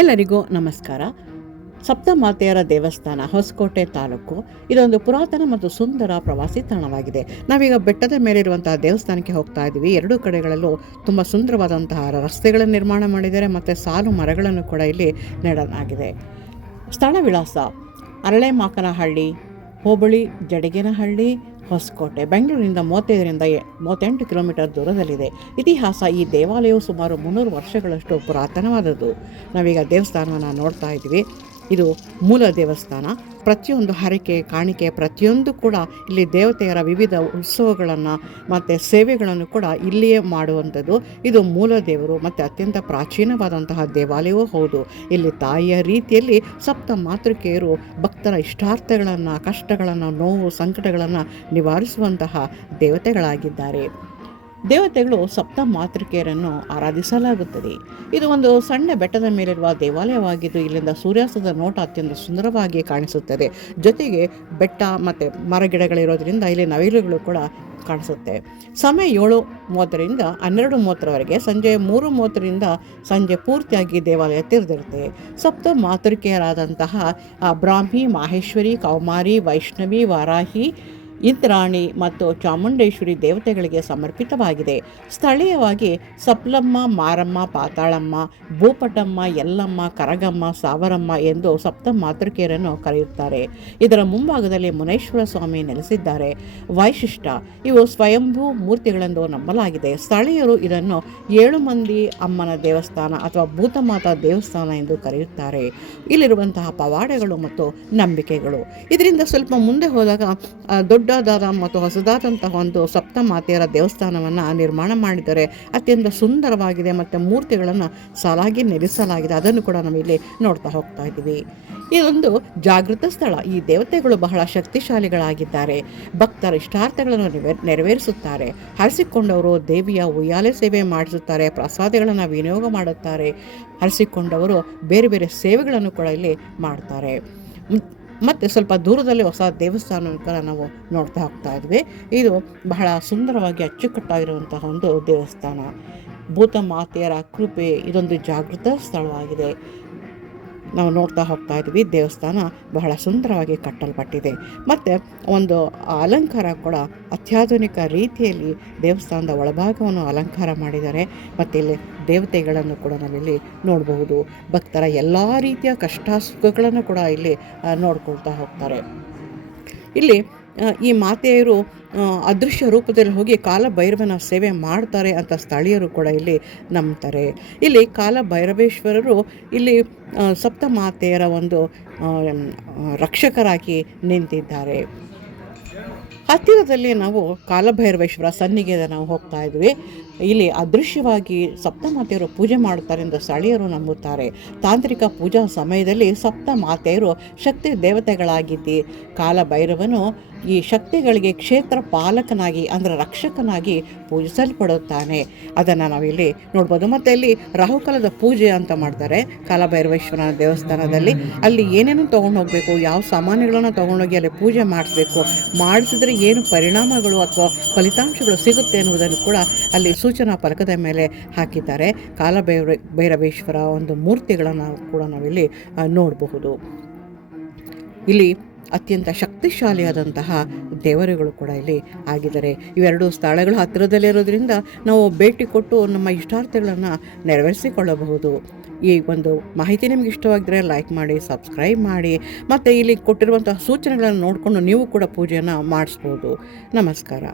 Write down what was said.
ಎಲ್ಲರಿಗೂ ನಮಸ್ಕಾರ. ಸಪ್ತಮಾತೆಯರ ದೇವಸ್ಥಾನ, ಹೊಸಕೋಟೆ ತಾಲೂಕು. ಇದೊಂದು ಪುರಾತನ ಮತ್ತು ಸುಂದರ ಪ್ರವಾಸಿ ತಾಣವಾಗಿದೆ. ನಾವೀಗ ಬೆಟ್ಟದ ಮೇಲಿರುವಂತಹ ದೇವಸ್ಥಾನಕ್ಕೆ ಹೋಗ್ತಾ ಇದ್ದೀವಿ. ಎರಡೂ ಕಡೆಗಳಲ್ಲೂ ತುಂಬ ಸುಂದರವಾದಂತಹ ರಸ್ತೆಗಳ ನಿರ್ಮಾಣ ಮಾಡಿದ್ದಾರೆ ಮತ್ತು ಸಾಲು ಮರಗಳನ್ನು ಕೂಡ ಇಲ್ಲಿ ನೆಡಲಾಗಿದೆ. ಸ್ಥಳ ವಿಳಾಸ: ಅರಳೆಮಾಕನಹಳ್ಳಿ, ಹೋಬಳಿ ಜಡಗೇನಹಳ್ಳಿ, ಹೊಸಕೋಟೆ. ಬೆಂಗಳೂರಿನಿಂದ 35 ಕಿಲೋಮೀಟರ್ ದೂರದಲ್ಲಿದೆ. ಇತಿಹಾಸ: ಈ ದೇವಾಲಯವು ಸುಮಾರು 300 ವರ್ಷಗಳಷ್ಟು ಪುರಾತನವಾದದ್ದು. ನಾವೀಗ ದೇವಸ್ಥಾನವನ್ನು ನೋಡ್ತಾ ಇದ್ದೀವಿ. ಇದು ಮೂಲ ದೇವಸ್ಥಾನ. ಪ್ರತಿಯೊಂದು ಹರಕೆ, ಕಾಣಿಕೆ ಪ್ರತಿಯೊಂದು ಕೂಡ ಇಲ್ಲಿ ದೇವತೆಯರ ವಿವಿಧ ಉತ್ಸವಗಳನ್ನು ಮತ್ತು ಸೇವೆಗಳನ್ನು ಕೂಡ ಇಲ್ಲಿಯೇ ಮಾಡುವಂಥದ್ದು. ಇದು ಮೂಲ ದೇವರು ಮತ್ತು ಅತ್ಯಂತ ಪ್ರಾಚೀನವಾದಂತಹ ದೇವಾಲಯವೂ ಹೌದು. ಇಲ್ಲಿ ತಾಯಿಯ ರೀತಿಯಲ್ಲಿ ಸಪ್ತ ಮಾತೃಕೆಯರು ಭಕ್ತರ ಇಷ್ಟಾರ್ಥಗಳನ್ನು, ಕಷ್ಟಗಳನ್ನು, ನೋವು, ಸಂಕಟಗಳನ್ನು ನಿವಾರಿಸುವಂತಹ ದೇವತೆಗಳಾಗಿದ್ದಾರೆ. ದೇವತೆಗಳು ಸಪ್ತ ಮಾತೃಕೆಯರನ್ನು ಆರಾಧಿಸಲಾಗುತ್ತದೆ. ಇದು ಒಂದು ಸಣ್ಣ ಬೆಟ್ಟದ ಮೇಲಿರುವ ದೇವಾಲಯವಾಗಿದ್ದು, ಇಲ್ಲಿಂದ ಸೂರ್ಯಾಸ್ತದ ನೋಟ ಅತ್ಯಂತ ಸುಂದರವಾಗಿ ಕಾಣಿಸುತ್ತದೆ. ಜೊತೆಗೆ ಬೆಟ್ಟ ಮತ್ತು ಮರಗಿಡಗಳಿರೋದ್ರಿಂದ ಇಲ್ಲಿ ನವಿಲುಗಳು ಕೂಡ ಕಾಣಿಸುತ್ತೆ. ಸಮಯ 7:30ರಿಂದ 12:30ವರೆಗೆ, ಸಂಜೆ 3:30ರಿಂದ ಸಂಜೆ ಪೂರ್ತಿಯಾಗಿ ದೇವಾಲಯ ತೆರೆದಿರುತ್ತೆ. ಸಪ್ತ ಮಾತೃಕೆಯರಾದಂತಹ ಬ್ರಾಹ್ಮಿ, ಮಾಹೇಶ್ವರಿ, ಕೌಮಾರಿ, ವೈಷ್ಣವಿ, ವಾರಾಹಿ, ಇಂದ್ರಾಣಿ ಮತ್ತು ಚಾಮುಂಡೇಶ್ವರಿ ದೇವತೆಗಳಿಗೆ ಸಮರ್ಪಿತವಾಗಿದೆ. ಸ್ಥಳೀಯವಾಗಿ ಸಪ್ಲಮ್ಮ, ಮಾರಮ್ಮ, ಪಾತಾಳಮ್ಮ, ಭೂಪಟಮ್ಮ, ಯಲ್ಲಮ್ಮ, ಕರಗಮ್ಮ, ಸಾವರಮ್ಮ ಎಂದು ಸಪ್ತ ಮಾತೃಕೆಯರನ್ನು ಕರೆಯುತ್ತಾರೆ. ಇದರ ಮುಂಭಾಗದಲ್ಲಿ ಮುನೇಶ್ವರ ಸ್ವಾಮಿ ನೆಲೆಸಿದ್ದಾರೆ. ವೈಶಿಷ್ಟ್ಯ: ಇವು ಸ್ವಯಂಭೂ ಮೂರ್ತಿಗಳೆಂದು ನಂಬಲಾಗಿದೆ. ಸ್ಥಳೀಯರು ಇದನ್ನು 7 ಮಂದಿ ಅಮ್ಮನ ದೇವಸ್ಥಾನ ಅಥವಾ ಭೂತಮಾತಾ ದೇವಸ್ಥಾನ ಎಂದು ಕರೆಯುತ್ತಾರೆ. ಇಲ್ಲಿರುವಂತಹ ಪವಾಡಗಳು ಮತ್ತು ನಂಬಿಕೆಗಳು: ಇದರಿಂದ ಸ್ವಲ್ಪ ಮುಂದೆ ಹೋದಾಗ ದೊಡ್ಡದಾದ ಮತ್ತು ಹೊಸದಾದಂತಹ ಒಂದು ಸಪ್ತ ಮಾತೆಯರ ದೇವಸ್ಥಾನವನ್ನು ನಿರ್ಮಾಣ ಮಾಡಿದ್ದಾರೆ. ಅತ್ಯಂತ ಸುಂದರವಾಗಿದೆ ಮತ್ತು ಮೂರ್ತಿಗಳನ್ನು ಸಾಲಾಗಿ ನೆಲೆಸಲಾಗಿದೆ. ಅದನ್ನು ಕೂಡ ನಾವಿಲ್ಲಿ ನೋಡ್ತಾ ಹೋಗ್ತಾ ಇದ್ದೀವಿ. ಇದೊಂದು ಜಾಗೃತ ಸ್ಥಳ. ಈ ದೇವತೆಗಳು ಬಹಳ ಶಕ್ತಿಶಾಲಿಗಳಾಗಿದ್ದಾರೆ. ಭಕ್ತರ ಇಷ್ಟಾರ್ಥಗಳನ್ನು ನೆರವೇರಿಸುತ್ತಾರೆ. ಹರಿಸಿಕೊಂಡವರು ದೇವಿಯ ಉಯ್ಯಾಲೆ ಸೇವೆ ಮಾಡಿಸುತ್ತಾರೆ, ಪ್ರಸಾದಗಳನ್ನು ವಿನಿಯೋಗ ಮಾಡುತ್ತಾರೆ. ಹರಿಸಿಕೊಂಡವರು ಬೇರೆ ಬೇರೆ ಸೇವೆಗಳನ್ನು ಕೂಡ ಇಲ್ಲಿ ಮಾಡ್ತಾರೆ. ಮತ್ತು ಸ್ವಲ್ಪ ದೂರದಲ್ಲಿ ಹೊಸ ದೇವಸ್ಥಾನವನ್ನು ನಾವು ನೋಡ್ತಾ ಹೋಗ್ತಾ ಇದ್ವಿ. ಇದು ಬಹಳ ಸುಂದರವಾಗಿ ಅಚ್ಚುಕಟ್ಟಾಗಿರುವಂತಹ ಒಂದು ದೇವಸ್ಥಾನ. ಭೂತ ಮಾತೆಯರ ಕೃಪೆ, ಇದೊಂದು ಜಾಗೃತ ಸ್ಥಳವಾಗಿದೆ. ನಾವು ನೋಡ್ತಾ ಹೋಗ್ತಾ ಇದ್ವಿ. ದೇವಸ್ಥಾನ ಬಹಳ ಸುಂದರವಾಗಿ ಕಟ್ಟಲ್ಪಟ್ಟಿದೆ ಮತ್ತು ಒಂದು ಅಲಂಕಾರ ಕೂಡ ಅತ್ಯಾಧುನಿಕ ರೀತಿಯಲ್ಲಿ ದೇವಸ್ಥಾನದ ಒಳಭಾಗವನ್ನು ಅಲಂಕಾರ ಮಾಡಿದ್ದಾರೆ. ಮತ್ತು ಇಲ್ಲಿ ದೇವತೆಗಳನ್ನು ಕೂಡ ನಾವಿಲ್ಲಿ ನೋಡಬಹುದು. ಭಕ್ತರ ಎಲ್ಲ ರೀತಿಯ ಕಷ್ಟ ಸುಖಗಳನ್ನು ಕೂಡ ಇಲ್ಲಿ ನೋಡ್ಕೊಳ್ತಾ ಹೋಗ್ತಾರೆ. ಇಲ್ಲಿ ಈ ಮಾತೆಯರು ಅದೃಶ್ಯ ರೂಪದಲ್ಲಿ ಹೋಗಿ ಕಾಲಭೈರವನ ಸೇವೆ ಮಾಡ್ತಾರೆ ಅಂತ ಸ್ಥಳೀಯರು ಕೂಡ ಇಲ್ಲಿ ನಂಬ್ತಾರೆ. ಇಲ್ಲಿ ಕಾಲಭೈರವೇಶ್ವರರು ಇಲ್ಲಿ ಸಪ್ತ ಮಾತೆಯರ ಒಂದು ರಕ್ಷಕರಾಗಿ ನಿಂತಿದ್ದಾರೆ. ಹತ್ತಿರದಲ್ಲಿ ನಾವು ಕಾಲಭೈರವೇಶ್ವರ ಸನ್ನಿಧಿಗೆ ನಾವು ಹೋಗ್ತಾ ಇದ್ವಿ. ಇಲ್ಲಿ ಅದೃಶ್ಯವಾಗಿ ಸಪ್ತಮಾತೆಯರು ಪೂಜೆ ಮಾಡುತ್ತಾರೆ ಎಂದು ಸ್ಥಳೀಯರು ನಂಬುತ್ತಾರೆ. ತಾಂತ್ರಿಕ ಪೂಜಾ ಸಮಯದಲ್ಲಿ ಸಪ್ತ ಮಾತೆಯರು ಶಕ್ತಿ ದೇವತೆಗಳಾಗಿದ್ದು, ಕಾಲಭೈರವನು ಈ ಶಕ್ತಿಗಳಿಗೆ ಕ್ಷೇತ್ರ ಪಾಲಕನಾಗಿ ಅಂದರೆ ರಕ್ಷಕನಾಗಿ ಪೂಜಿಸಲ್ಪಡುತ್ತಾನೆ. ಅದನ್ನು ನಾವಿಲ್ಲಿ ನೋಡ್ಬೋದು. ಮತ್ತು ಇಲ್ಲಿ ರಾಹುಕಾಲದ ಪೂಜೆ ಅಂತ ಮಾಡ್ತಾರೆ ಕಾಲಭೈರವೇಶ್ವರನ ದೇವಸ್ಥಾನದಲ್ಲಿ. ಅಲ್ಲಿ ಏನೇನು ತೊಗೊಂಡು ಹೋಗಬೇಕು, ಯಾವ ಸಾಮಾನುಗಳನ್ನು ತೊಗೊಂಡೋಗಿ ಅಲ್ಲಿ ಪೂಜೆ ಮಾಡಿಸ್ಬೇಕು, ಮಾಡಿಸಿದ್ರೆ ಏನು ಪರಿಣಾಮಗಳು ಅಥವಾ ಫಲಿತಾಂಶಗಳು ಸಿಗುತ್ತೆ ಎನ್ನುವುದನ್ನು ಕೂಡ ಅಲ್ಲಿ ಸೂಚನಾ ಫಲಕದ ಮೇಲೆ ಹಾಕಿದ್ದಾರೆ. ಕಾಲಭೈರವೇಶ್ವರ ಒಂದು ಮೂರ್ತಿಗಳನ್ನು ಕೂಡ ನಾವಿಲ್ಲಿ ನೋಡಬಹುದು. ಇಲ್ಲಿ ಅತ್ಯಂತ ಶಕ್ತಿಶಾಲಿಯಾದಂತಹ ದೇವರುಗಳು ಕೂಡ ಇಲ್ಲಿ ಆಗಿದ್ದಾರೆ. ಇವೆರಡು ಸ್ಥಳಗಳು ಹತ್ತಿರದಲ್ಲಿರೋದ್ರಿಂದ ನಾವು ಭೇಟಿ ಕೊಟ್ಟು ನಮ್ಮ ಇಷ್ಟಾರ್ಥಗಳನ್ನು ನೆರವೇರಿಸಿಕೊಳ್ಳಬಹುದು. ಈ ಒಂದು ಮಾಹಿತಿ ನಿಮಗೆ ಇಷ್ಟವಾಗಿದ್ದರೆ ಲೈಕ್ ಮಾಡಿ, ಸಬ್ಸ್ಕ್ರೈಬ್ ಮಾಡಿ ಮತ್ತು ಇಲ್ಲಿ ಕೊಟ್ಟಿರುವಂತಹ ಸೂಚನೆಗಳನ್ನು ನೋಡಿಕೊಂಡು ನೀವು ಕೂಡ ಪೂಜೆಯನ್ನು ಮಾಡಿಸ್ಬೋದು. ನಮಸ್ಕಾರ.